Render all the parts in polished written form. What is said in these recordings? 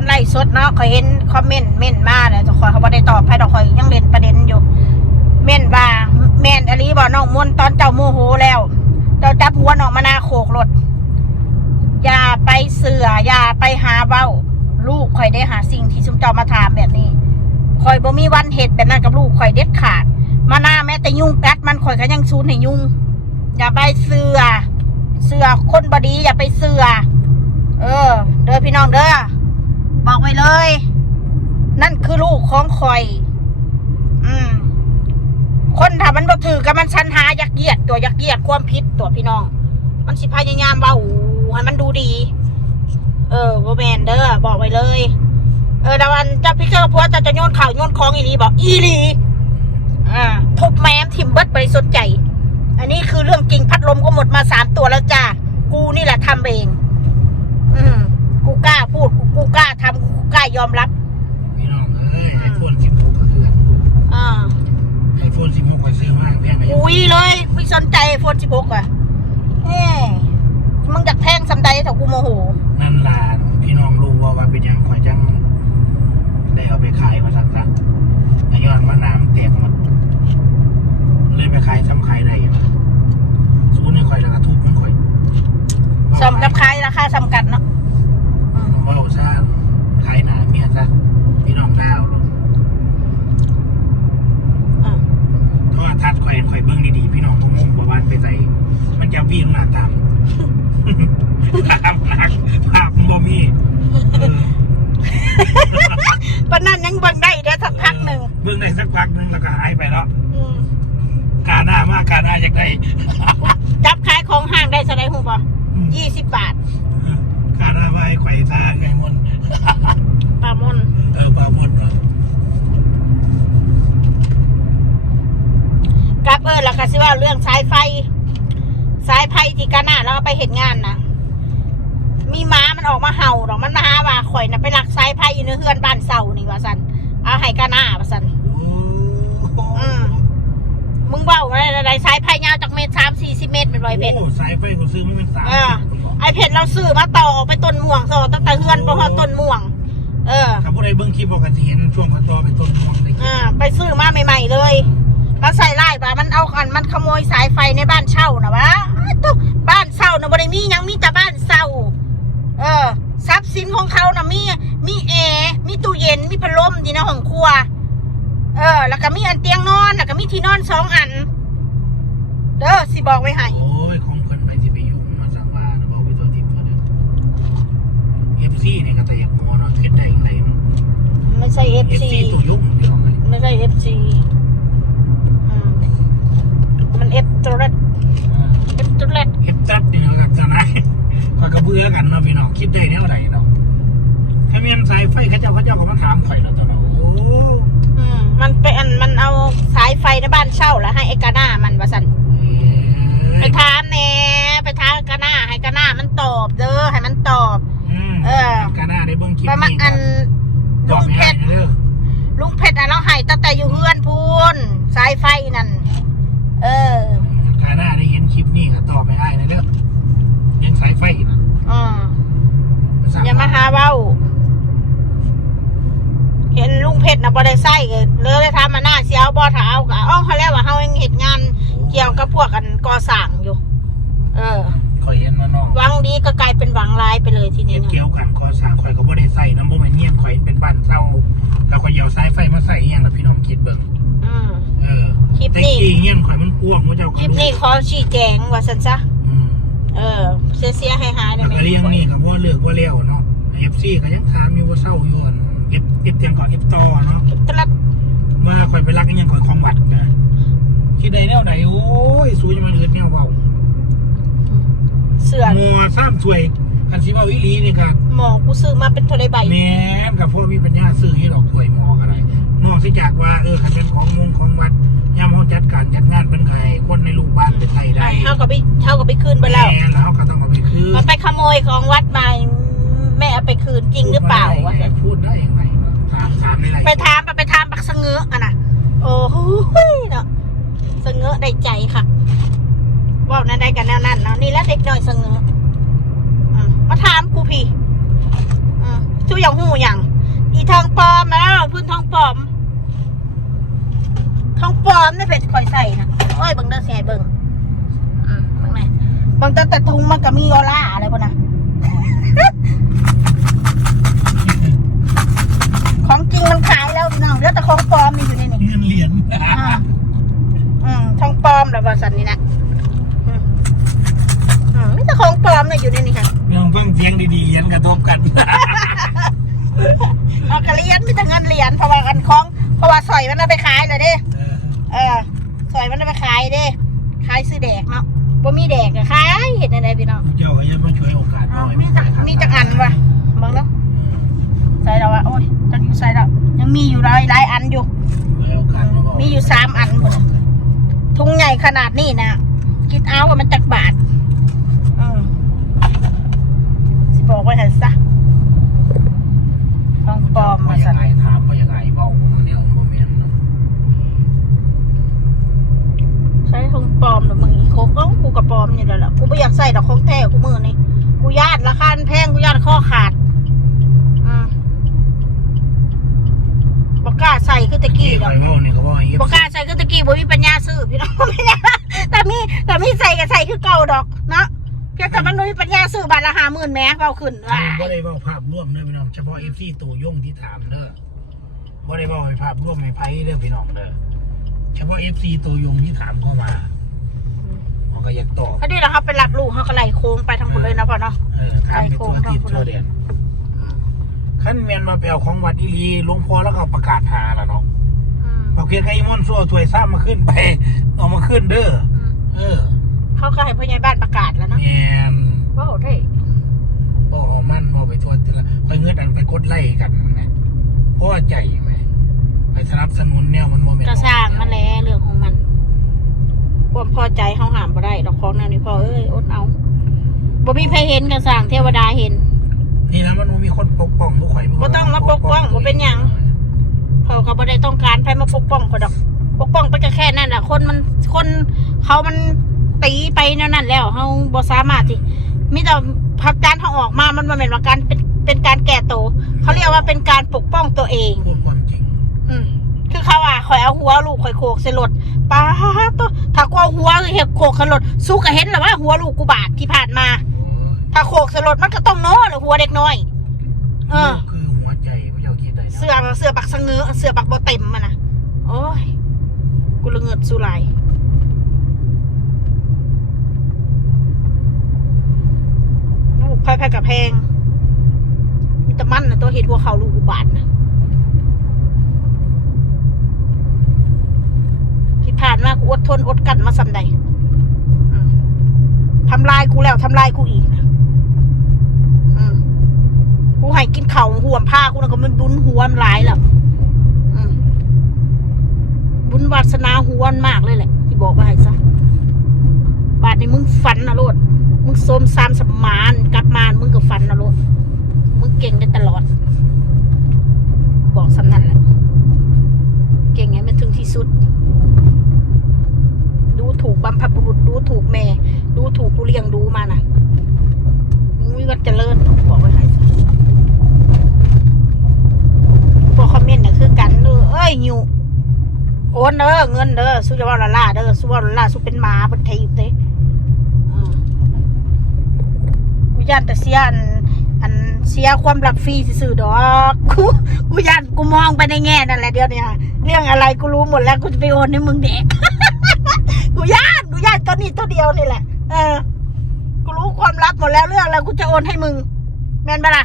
อนไล่สดเนาะคอยเห็นคอมเมนต์มาเนี่ยจะคอยเขาบ่ได้ตอบให้ดอกคอยยังเล่นประเด็นอยู่เม่นว่าแม่นอลีบอกน้องมนตอนเจ้าโมโหแล้วเจ้าจับหัวน้องมานาโขกรถอย่าไปเสืออย่าไปหาเบ้าลูกคอยได้หาสิ่งที่ซุมเจ้ามาถามแบบนี้คอยบ่มีวันเหตุแบบนั้นกับลูกคอยเด็ดขาดมานาแม้แต่ยุงกัดมันคอยก็ยังชูนให้ยุงอย่าไปเสือคนบดีอย่าไปเสือเด้อพี่น้องเด้อบอกไว้เลยนั่นคือลูกของคอยคนถ้ามันบ่ถือกับมันชันหายักเยียดความผิดตัวพี่น้องมันสิพยายามเบาให้มันดูดีบ่แม่นเด้อบอกไว้เลยดาวันจะพิจารณาพัวจะโยนข่าวโยนของอีหลีบอกอีหลีทุบแม้มทิมเบิดไปสนใจอันนี้คือเรื่องจริงพัดลมก็หมดมา3 ตัวแล้วจ้ากูนี่แหละทำเองกูกล้าพูดกูกล้าทำกูกล้ายอมรับพี่น้องไอโฟน16ก็คือไอโฟน16ก็ซื้อมากแพงไปอุ้ยเลยไม่สนใจไอโฟน16อ่ะมึงอยากแพงสำใดแต่กูโมโหนั่นล่ะพี่น้องรู้ว่าเป็นยังข่อยจังได้เอาไปขายมาสักย้อนว่าน้ำเตียงหมดเลยไปขายซ้ำขายได้ซูนย์ในข่อยแล้วก็ทุบมันข่อยสำกับขายราคาสำกัดเนาะว่าเราซ่าขายหนาเมียซะพี่น้องดาวเพราะว่าทัดข่อยเบิ้งดีๆพี่น้องทุ่งประวันไปใส่มันจะวิ่งหน้าตามภาพบ่มีปนนั้นยังเบิ่งได้เดี๋ยวสักพักหนึ่งเบิ่งได้สักพักหนึ่งแล้วก็หายไปแล้วกาหน้ามากกาหน้าอยากได้จับขายของห้างได้เท่าไหร่หูป่ะ20 บาทกาหน้าไว้ไข่ตาไก่มนปลามนปลามนกับแล้วก็สิว่าเรื่องสายไฟที่กาหน้าเราไปเห็นงานนะมีม้ามันออกมาเห่าดอกมันมาหาว่าข่อยน่ะไปลักสายไฟอยู่ในเฮือนบ้านเสานี่ว่าสันเอาให้กาหน้าว่าสันมึงเบ้าอะไรสายไฟยาวจากเมตร30-40 เมตรเป็นร้อยเพชรสายไฟกูซื้อไม่เป็นไอเพชรเราซื้อมาต่อไปต้นม่วงตั้งแต่เฮือนพอต้นม่วงถ้าผู้ใดเบิ่งคลิปบอกกันสิเห็นช่วงพอต่อไปต้นม่วงไปซื้อมาใหม่ๆเลยมาใส่ไล่ป่ะมันเอากันมันขโมยสายไฟในบ้านเช่านะวะบ้านเช่านะบริมียังมีแต่บ้านเช่าทรัพย์สินของเขานะมีแอร์มีตู้เย็นมีพัดลมดีนะห้องครัวแล้วก็มีอันเตียงนอนแล้วก็มีที่นอน2 อันเด้อสิบอกไว้ให้โอ้ยของคนไปสิไปยุ่งมาสังวานะบอกไปตัวทิพย์ตัวเดียว FC เนี่ยก็แต่อยากหัวเนาะคิดได้ยังไงไม่ใช่ FC ตัวยุ่งพี่น้องไม่ใช่ FC มัน F ตัวเล็กนี่เนาะกับจะนายข่อยก็เบื่อกันเนาะพี่น้องคิดได้แนวไหนเนาะถ้ามีสายไฟเขาเจ้าก็มาถามข่อยแล้วตอนนั้นมันเอาสายไฟในบ้านเช่าแล้วให้ไอ้กาหน้ามันว่าสันไปถามแน่ไปถามกาหน้าให้กาหน้ามันตอบเด้อให้มันตอบกาหน้าได้เบิ่งคลิปประมาณลุงเพชรเราให้ตั้งแต่อยู่เฮือนพูนสายไฟนั่นกาหน้าได้เห็นคลิปนี้ก็ตอบไม่ได้นะเด้อเห็นสายไฟนะอย่ามาหาเว้าเห็นลุงเพชรนะบ่ได้ใส่เลยทำมาหน้าเสียวบ่ถ้าเอาเขาแล้วว่าเขาเองเหตุงานเกี่ยวกับพวกกันก่อสร้างอยู่ข่อยเห็นมาน้องหวังดีก็กลายเป็นหวังร้ายไปเลยทีนี้เกี่ยวกันก่อสร้างข่อยก็บ่ได้ใส่น้ำบ่แม่นเงี้ยข่อยเป็นบ้านเช่าแล้วก็เหยียวสายไฟมาใส่อย่างละพี่น้องคิดเบิ่งคลิปนี้เงี้ยข่อยมันอ้วกว่าเจ้าคลิปนี้ขอชี้แจงว่าซั่นซะเสียหายได้มั้ยเรื่องนี้ก็บ่เลิกบ่แล้วเนาะ FC ก็ยังถามอยู่ว่าเศร้าอยู่เอฟเตียงก่อนเอฟต่อเนาะมาข่อยไปรักยังข่อยของวัดนะคิดได้แนวไหนโอ้ยสู้จะมาเดือดแนวเบาเสือหมอซ้ำสวยกันสิเบาอีหลีนี่กันหมอกูซื้อมาเป็นเท่าไรใบแม่กับพวกมีปัญญาซื้อให้ดอกถวยหมอก็ได้นอกจากว่าคันเป็นของวัดย่ำเขาจัดการจัดงานเป็นไงคนในลูกบ้านเป็นไงได้เขาก็ไปคืนไปแล้วแล้วเขาก็ต้องเอาไปคืนมันไปขโมยของวัดมาแม่เอาไปคืนจริงหรือเปล่าวะพูดได้ยังไงถามอะไรไปถามปักเสงอะนะโอ้โหเนาะเสงอะได้ใจค่ะว่านั่นได้กันแนวนั้นเนาะนี่แล้วเด็กน้อยเสงอะมาถามกูพี่ ทุกอย่างหูอย่างอีทองปลอมแล้วพื้นทองปลอมทองปลอมนี่เป็ดคอยใส่นะโอ้ยเบิ่งเด้อสิให้เบิ่งเบิ่งไหนเบิ่งแต่ถุงมันก็มีออร่าอะไรพวกน่ะ ของจริงมันขายแล้วพี่น้องแล้วแต่ของปลอมนี่อยู่ในนี่ เงินเหรียญ ทองปลอมแล้วบริษัทนี้นะไม่แต่ของปลอมเนี่ยอยู่ในนี้ค่ะ พี่น้องเพิ่งเสียงดีๆเหรียญกระทบกัน เอากระเหรียญมีแต่เงินเหรียญเพราะว่ากันของเพราะว่าสอยมันเอาไปขายเลยเด้สอยมันเอาไปขายเด้ขายซื้อแดกเนาะบ่มีแดกอะขายเห็นอะไรพี่น้อง เจ้าก็ยังมาช่วยโอกาสหน่อย มีจักอันวะมองแล้วใส่แล้ววะโอ้ยจักอยู่ใส่แล้วยังมีอยู่หลายอันอยู่ ช่วยโอกาสมาบอก มีอยู่3 อันหมดเลยถุงใหญ่ขนาดนี้นะคิดเอาว่ามันจักบาทสิบอกไว้ให้ซะต้องปลอม มา มา จา สั่ ก น ไหนถามมาจากไหนเบาเดี๋ยวโมเมนต์ ใช้ของปลอมหรือมึงอีโคก็กูกับปลอมนี่แหละกูไม่อยากใส่ดอกของแท้กูมือนี่กูญาติราคาแพงกูญาติข้อขาดบอกกล้าใส่คือตะกี้ ใครว่าเนี่ยเขาบอก บอกกล้าใส่คือตะกี้บ่มีปัญญาซื้อพี่น้องไม่ได้แต่มีใส่กับใส่คือเก่าดอกเนาะเพียงแต่มันบ่มีปัญญาซื้อบาทละ50,000แม้เบาขึ้นว่า บ่ได้บอกภาพร่วมเด้อพี่น้องเฉพาะ FC ตัวย่งที่ถามเด้อบ่ได้บอกให้ภาพร่วมให้ไพ่เด้อพี่น้องเด้อเฉพาะ FC ตัวยงที่ถามเข้ามาเขาก็อยากตอบ พอดีแล้วครับเป็นหลักลูกเขาก็ไหลโค้งไปทางคุณเลยนะพ่อเนาะ ถามไปตัวติดตัวเด่นขั้นแมนมาไปเอาของวัดอีลีหลวงพ่อแล้วก็ประกาศหาแล้วเนาะพอเกียรติไอ้มอนซัวถวยซ้ำมาขึ้นไปเอามาขึ้นเด้อเขาก็ให้พ่อใหญ่บ้านประกาศแล้วเนาะ แมน ว้าวได้ บอกเอามั่นบอกไปทั่วทีละคอยเงือกอันไปกดไล่กันนะเพราะว่าใจไหมไปสนับสนุนเนี่ยมันโมเมนต์ กระสร้างมันแล้วเรื่องของมันความพอใจเขาห้ามบ่ได้ดอกของนั่นนี่พ่อเอ้ยอดเอาบ่มีใครเห็นกระสร้างเทวดาเห็น นี่นะมันมีคนปกป้องทุกข่อย บ่ต้องมาปกป้องบ่เป็นหยังเขาบ่ได้ต้องการใครมาปกป้องเขาดอกปกป้องไปก็แค่นั้นแหละคนเขามันตีไปนั่นแล้วเขาบ่สามารถที่มิแต่พักการเขาออกมามันบ่แม่นว่าการเป็นการแก่โตเขาเรียกว่าเป็นการปกป้องตัวเอง พูดความจริง คือเขาข่อยเอาหัวลูกข่อยโขกใส่รถป้าตัวถ้ากูเอาหัวเห็บโขกใส่รถสู้ก็เห็นแล้วว่าหัวลูกกูบาดที่ผ่านมาถ้าโขกใส่รถมันก็ต้องโน้หรือหัวเด็กน้อยคือหัวใจพระเจ้าคิดได้นะ เสือบักสะเงือเสือบักบ่เต็มมันนะโอ้ยกูละเงิดสู้ไหลไพ่กับแพงมีแต่มันนะตัวเห็ดหัวเขาลูกอุบาทนะที่ผ่านมากูอดทนอดกันมาซ้ำใดทำลายกูแล้วทำลายกูอีกนะกูให้กินเข่าห่วมผ้ากูนะก็มันบุญหัวมันหลายแล้วบุญวาสนาหัวมันมากเลยแหละที่บอกว่าให้ซะบาดนี้มึงฝันนะโลดมึงโซมซามสมานกลับมามึงก็ฝันนะโลดมึงเก่งได้ตลอดบอกสำนันแหละเก่งไงมันถึงที่สุดดูถูกบัมพบุรุษดูถูกแม่ดูถูกกูเลี้ยงดูมานะมึงวิวัฒน์เจริญบอกไว้ให้พวกคอมเมนต์น่ะคือกันเด้อเอ้ยอยู่โอนเด้อเงินเด้อสู้จะว่าละล่าเด้อสู้ว่าละล่าสู้เป็นหมาเป็นไทยเต้กูย่านแต่เสียอันเสียความรักฟรีซื่อๆดอกกูย่านกูมองไปในแง่นั่นแหละเดี๋ยวนี้เรื่องอะไรกูรู้หมดแล้วกูจะไปโอนให้มึงเด็ก กูย่านตัวนี้ตัวเดียวนี่แหละกูรู้ความลับหมดแล้วเรื่องอะไรกูจะโอนให้มึงแม่นปะล่ะ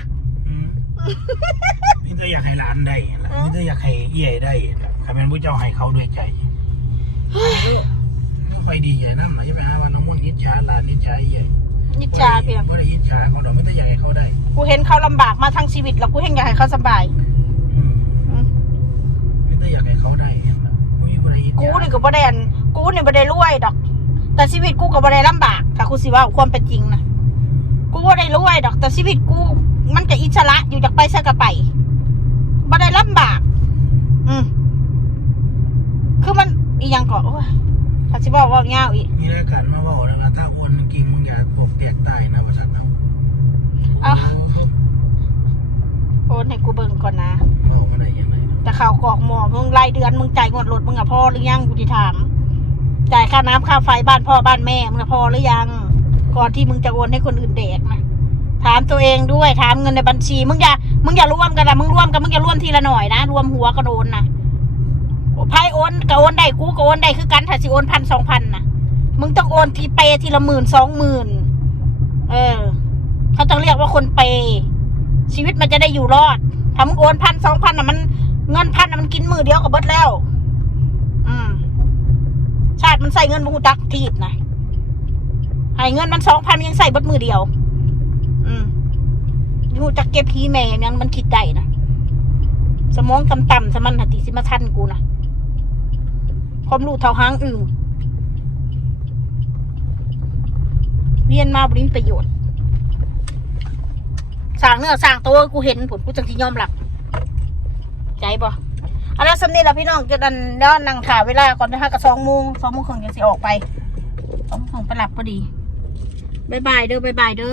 มิจะอยากให้หลานได้มิจะอยากให้เอี่ยได้ใครเป็นผู้เจ้าให้เขาด้วยใจไฟดีใหญ่นั่นหน่อยจะไปหาวันน้องม่วงยิจฉาหลานยิจฉาใหญ่ยิจฉาเพียงไม่ได้ยิจฉาเขาดอกไม่ได้อยากให้เขาได้กูเห็นเขาลำบากมาทั้งชีวิตแล้วกูเห็นอยากให้เขาสบายไม่ได้อยากให้เขาได้กูนี่ก็บ่ได้กูนี่บ่ได้รวยดอกแต่ชีวิตกูก็บ่ได้ลำบากถ้ากูสิว่าความเป็นจริงนะกูบ่ได้รวยดอกแต่ชีวิตกูมันก็อิสระอยู่จากไปซะก็ไปบ่ได้ลำบากคือมันอีหยังก่อนโอ้ยถ้าสิบอกว่าเงาอีกมีรายการมาบอกแล้วนะถ้าอ้วนกินมึงอย่าปกแตกตายนะประชันเอาโอ้ อนให้กูเบิ่งก่อนนะ เอามาได้ยังไง แต่ข่าวกอกหมอมึงรายเดือนมึงจ่ายงวดรถมึงอะพอหรือยังกูจะถามจ่ายค่าน้ำค่าไฟบ้านพ่อบ้านแม่มึงอะพอหรือยังก่อนที่มึงจะโอนให้คนอื่นแดกนะถามตัวเองด้วยถามเงินในบัญชีมึงอย่าร่วมกันนะมึงร่วมกันมึงอย่าร่วมทีละหน่อยนะรวมหัวกันโอนนะไพ่โอนก็โอนได้กูก็โอนได้คือกันถ้าสิโอน1,000-2,000นะมึงต้องโอนทีเปทีละ10,000-20,000เขาต้องเรียกว่าคนเปชีวิตมันจะได้อยู่รอดถ้ามึงโอน1,000-2,000น่ะมันเงิน1,000น่ะมันกินมือเดียวก็เบิดแล้วชาติมันใส่เงินบูตักทีบนะให้เงินมัน2,000มันยังใส่เบิดมือเดียวยูจะเก็บขี้แม่ยังมันคิดได้นะสมองต่ำๆสมันหัติสิมาทันกูนะความรู้เท่าหางอื่นเรียนมาบริมีประโยชน์สั่งเนื้อสั่งตัวกูเห็นผลกูจังที่ยอมหลับใจบ่เอาละสำเนียงละพี่น้องจะดันย้อนนั่งถ่ายเวลาก่อนนะคะกับ2 โมงครึ่งจะสิออกไป2 โมงครึ่งไปหลับพอดีบายบายเด้อ